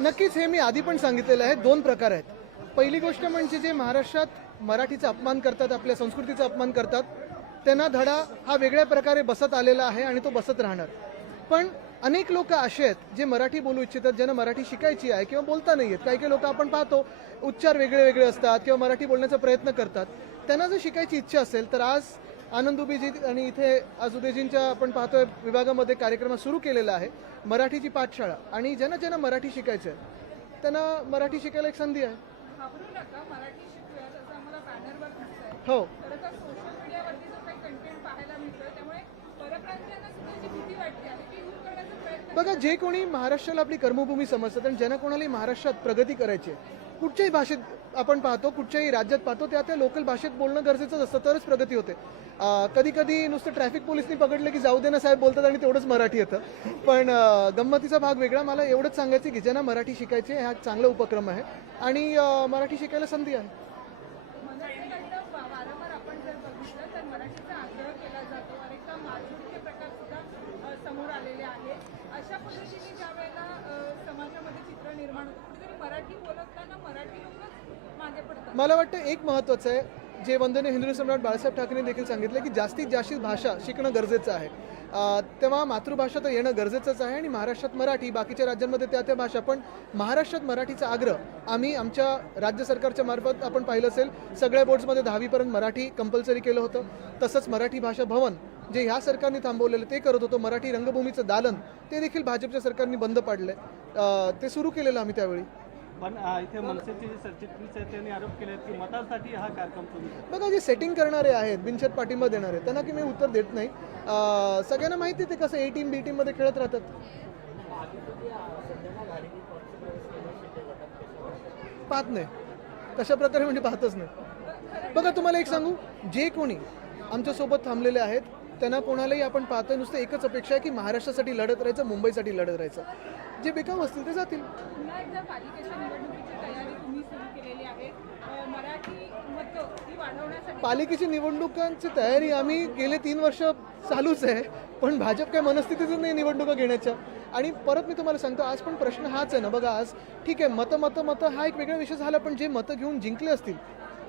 नक्कीच हे मी आधी पण सांगितलेलं आहे. दोन प्रकार आहेत. पहिली गोष्ट म्हणजे जे महाराष्ट्रात मराठीचा अपमान करतात, आपल्या संस्कृतीचा अपमान करतात, त्यांना धडा हा वेगळ्या प्रकारे बसत आलेला आहे आणि तो बसत राहणार. पण अनेक लोक असे आहेत जे मराठी बोलू इच्छितात, ज्यांना मराठी शिकायची आहे किंवा बोलता नाही येत. काही काही लोक आपण पाहतो उच्चार वेगळे वेगळे असतात किंवा मराठी बोलण्याचा प्रयत्न करतात. त्यांना जर शिकायची इच्छा असेल तर आज आनंद उबेजी आणि इथे आज उदयजींच्या आपण पाहतोय विभागामध्ये कार्यक्रम सुरू केलेला आहे, मराठीची पाठशाळा. आणि ज्यांना ज्यांना मराठी शिकायचं आहे त्यांना मराठी शिकायला एक संधी आहे. घाबरू नका, मराठी शिकूयात असं आम्हाला बॅनरवर दिसतंय. हो, खरं तर सोशल मीडियावरती जो काही कंटेंट पाहायला मिळतोय त्यामुळे परप्रांतीयांना सुद्धा जी भीती वाटते आहे ती दूर करण्याचा प्रयत्न. बघा, जे कोणी महाराष्ट्राला आपली कर्मभूमी समजतात आणि ज्यांना कोणालाही महाराष्ट्रात प्रगती करायची आहे, कुठच्याही भाषेत आपण पाहतो, कुठच्याही राज्यात पाहतो, त्या लोकल भाषेत बोलणं गरजेचं असतं, तरच प्रगती होते. कधी कधी नुसतं ट्रॅफिक पोलिसनी पकडलं की जाऊ दे ना साहेब बोलतात आणि तेवढंच मराठी येतं. पण गंमतीचा भाग वेगळा. मला एवढंच सांगायचं की ज्यांना मराठी शिकायचे हा चांगला उपक्रम आहे आणि मराठी शिकायला संधी आहे. मनसेकडनं वारंवार आपण जर बघितलं तर मराठीचा आग्रह केला जातो. अनेकदा मारहाणीचे प्रकार सुद्धा समोर आलेले आहेत. अशा पद्धतीने ज्या वेळेला समाजामध्ये चित्र निर्माण होतं, कुठेतरी मराठी बोलताना मराठी लोकच मागे पडतात. मला वाटतं एक महत्त्वाचं आहे जे वंदनीय हिंदू सम्राट बाळासाहेब ठाकरेंनी देखील सांगितलं की जास्तीत जास्त भाषा शिकणं गरजेचं आहे. तेव्हा मातृभाषा तर येणं गरजेचंच आहे आणि महाराष्ट्रात मराठी, बाकीच्या राज्यांमध्ये त्या भाषा, पण महाराष्ट्रात मराठीचा आग्रह आम्ही आमच्या राज्य सरकारच्या मार्फत आपण पाहिलं असेल सगळ्या बोर्ड्समध्ये 10वीपर्यंत मराठी कंपल्सरी केलं होतं. तसंच मराठी भाषा भवन जे ह्या सरकारने थांबवलेलं ते करत होतो. मराठी रंगभूमीचं दालन ते देखील भाजपच्या सरकारने बंद पाडलंय, ते सुरू केलेलं आम्ही त्यावेळी. पण इथे मनसेचे जे सरचिटणीस आहेत त्यांनी आरोप केले आहेत की मतांसाठी हा कार्यक्रम तुम्ही. बघा, जे सेटिंग करणारे आहेत, बिनशर्त पाठिंबा देणारे, त्यांना की मी उत्तर देत नाही. सगळ्यांना माहिती ते कसं ए टीम बी टीममध्ये खेळत राहतात. पाहत नाही कशा प्रकारे, म्हणजे पाहतच नाही. बघा, तुम्हाला एक सांगू, जे कोणी आमच्यासोबत थांबलेले आहेत त्यांना कोणालाही आपण पाहतोय नुसतं एकच अपेक्षा आहे की महाराष्ट्रासाठी लढत राहायचं, मुंबईसाठी लढत राहायचं. जे बेकाम असतील ते जातील. पुन्हा एकदा पालिकेच्या निवडणुकीची तयारी तुम्ही सुरू केलेली आहे. मराठी मतं ती वाढवण्यासाठी पालिकेची निवडणुकांची तयारी आम्ही गेले 3 वर्ष चालूच आहे, पण भाजप काय मनस्थितीच नाही निवडणुका घेण्याच्या. आणि परत मी तुम्हाला सांगतो, आज पण प्रश्न हाच आहे ना. बघा, आज ठीक आहे, मतं हा एक वेगळा विषय झाला, पण जे मतं घेऊन जिंकले असतील,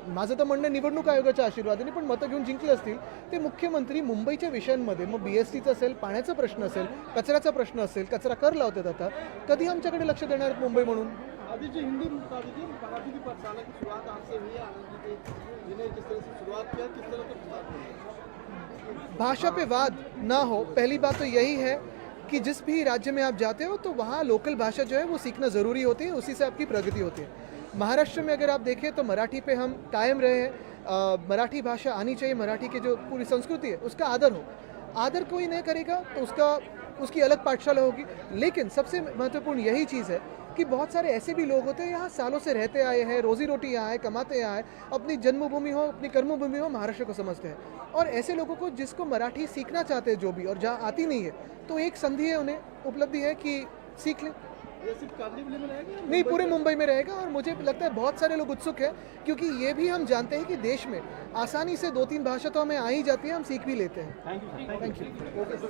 माझं तर म्हणणं निवडणूक आयोगाच्या आशीर्वादाने, पण मतं घेऊन जिंकले असतील ते मुख्यमंत्री मुंबईच्या विषयांमध्ये, मग BSTचं असेल, पाण्याचा प्रश्न असेल, कचऱ्याचा प्रश्न असेल, कचरा कर लावतात आता, कधी आमच्याकडे लक्ष देणार आहेत मुंबई म्हणून. अभी जो हिंदी मराठी की पाठशाला की शुरुआत आपसे हुई है, आनंद जी के जिन्हें जिस तरह से शुरुआत किया, किस तरह से शुरुआत हुई? भाषा पे वाद ना हो, पहली बात तो यही है कि जिस भी राज्य में आप जाते हो तो वहाँ लोकल भाषा जो है वो सीखना ज़रूरी होती है, उसी से आपकी प्रगति होती है. महाराष्ट्र में अगर आप देखें तो मराठी पे हम कायम रहे हैं. मराठी भाषा आनी चाहिए, मराठी की जो पूरी संस्कृति है उसका आदर हो. आदर कोई नहीं करेगा तो उसकी अलग पाठशाला होगी. लेकिन सबसे महत्वपूर्ण यही चीज़ है कि बहुत सारे ऐसे भी लोग होते हैं यहाँ सालों से रहते आए हैं, रोजी रोटी यहाँ है, कमाते यहाँ है, अपनी जन्मभूमि हो, अपनी कर्मभूमि हो, महाराष्ट्र को समझते हैं. और ऐसे लोगों को जिसको मराठी सीखना चाहते हैं जो भी, और जहाँ आती नहीं है, तो एक संधि है, उन्हें उपलब्धि है कि सीख लें. ये सिर्फ कांदीवली में रहेगा या नहीं, पूरे मुंबई में रहेगा. और मुझे लगता है बहुत सारे लोग उत्सुक हैं, क्योंकि ये भी हम जानते हैं कि देश में आसानी से 2-3 भाषा तो हमें आ ही जाती है, हम सीख भी लेते हैं. थँक्यू. Thank you.